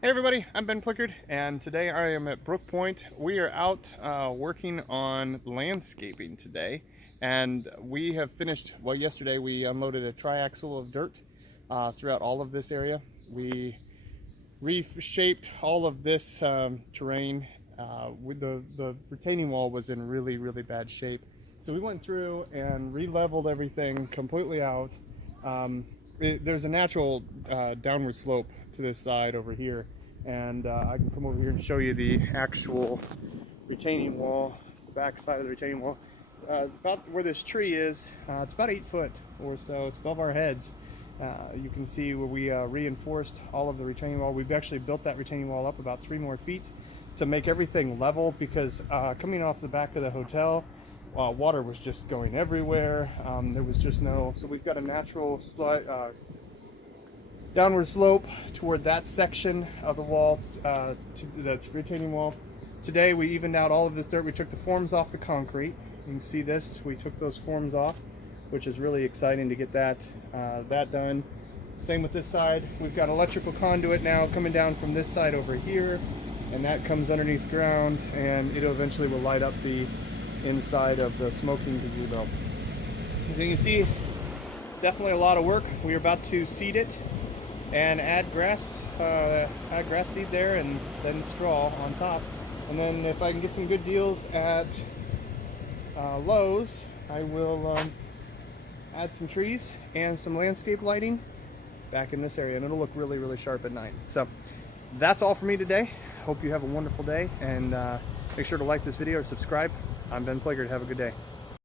Hey everybody, I'm Ben Plickard, and today I am at Brook Pointe. We are out working on landscaping today, and we have finished, well, yesterday we unloaded a triaxle of dirt throughout all of this area. We reshaped all of this terrain. With the retaining wall was in really bad shape. So we went through and re-leveled everything completely out. There's a natural downward slope to this side over here, and I can come over here and show you the actual retaining wall, the back side of the retaining wall. About where this tree is, it's about 8 foot or so. It's above our heads. You can see where we reinforced all of the retaining wall. We've actually built that retaining wall up about 3 more feet to make everything level, because coming off the back of the hotel, water was just going everywhere. There was just no, so we've got a natural downward slope toward that section of the wall, to the retaining wall. Today we evened out all of this dirt. We took the forms off the concrete. You can see this. We took those forms off, which is really exciting to get that done. Same with this side. We've got electrical conduit now coming down from this side over here, and that comes underneath the ground, and it eventually will light up the inside of the smoking gazebo. As you can see, definitely a lot of work. We're about to seed it and add grass seed there, and then straw on top. And then if I can get some good deals at Lowe's, I will add some trees and some landscape lighting back in this area, and it'll look really sharp at night. So that's all for me today. Hope you have a wonderful day, and make sure to like this video or subscribe. I'm Ben Plickard. Have a good day.